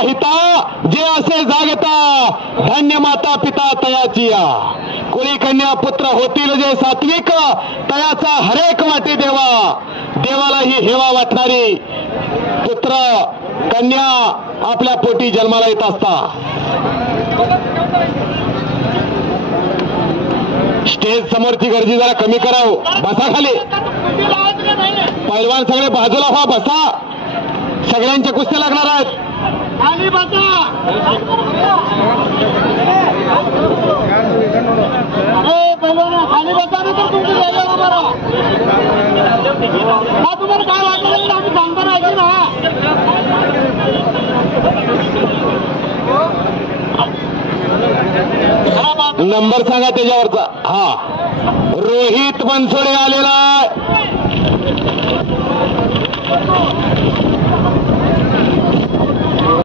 हिता जे असे जागता धन्य माता पिता तयाची या कुळी कन्या पुत्र होतील जे सात्विक तयाचा हरेक वाटे देवा देवालाही हेवा वाटणारी पुत्र कन्या आपल्या पोटी जन्माला येत असता स्टेज समोरची गर्दी जरा कमी कराव बसा खाली पैलवान सगळे बाजूला व्हा बसा सगळ्यांच्या कुस्त्या लागणार आहेत खाली बसा खाली बसा ना तर तुमची जागा बरं हा तुम्हाला काय वाटलं आम्ही सांगताना ऐकू ना नंबर सांगा त्याच्यावरचा हा रोहित बनसोडे आलेला